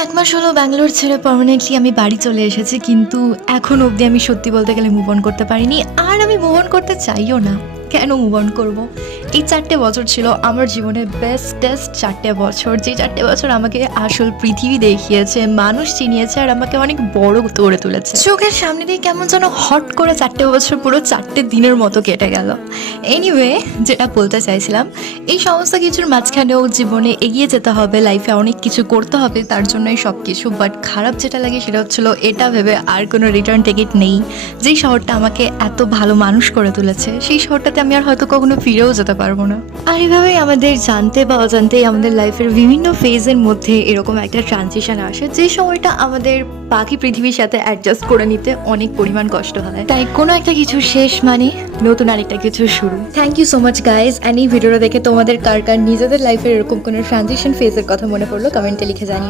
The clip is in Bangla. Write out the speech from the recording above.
1 মাস হলো ব্যাঙ্গালোর ছেড়ে পার্মানেন্টলি আমি বাড়ি চলে এসেছি, কিন্তু এখন অবধি আমি সত্যি বলতে গেলে মুভ অন করতে পারিনি, আর আমি মুভ অন করতে চাইও না। কেন মুভ অন করবো? এই 4টে বছর ছিল আমার জীবনের বেস্টেস্ট 4টে বছর, যে 4টে বছর আমাকে আসল পৃথিবী দেখিয়েছে, মানুষ চিনিয়েছে, আর আমাকে অনেক বড় করে তুলেছে। চোখের সামনে দিয়ে কেমন যেন হট করে 4টে বছর পুরো 4টে দিনের মতো কেটে গেল। এনিওয়ে, যেটা বলতে চাইছিলাম, এই সমস্ত কিছুর মাঝখানেও জীবনে এগিয়ে যেতে হবে, লাইফে অনেক কিছু করতে হবে, তার জন্যই সব কিছু। বাট খারাপ যেটা লাগে সেটা হচ্ছিল এটা ভেবে আর কোনো রিটার্ন টিকিট নেই। যেই শহরটা আমাকে এত ভালো মানুষ করে তুলেছে, সেই শহরটাতে আমি আর হয়তো কখনো ফিরেও যেতে পারবো না। আর এভাবেই আমাদের জানতে বা অজান্তেই আমাদের লাইফের বিভিন্ন ফেজের মধ্যে এরকম একটা ট্রানজিশন আসে, যে সময়টা আমাদের বাকি পৃথিবীর সাথে অ্যাডজাস্ট করে নিতে অনেক পরিমাণ কষ্ট হয়। তাই কোনো একটা কিছু শেষ মানে নতুন আরেকটা কিছু শুরু। Thank you so much guys. And এই ভিডিওটা দেখে তোমাদের কার কার নিজেদের লাইফের এরকম কোনো ট্রানজিশন ফেজের কথা মনে পড়লো কমেন্টে লিখে জানিও।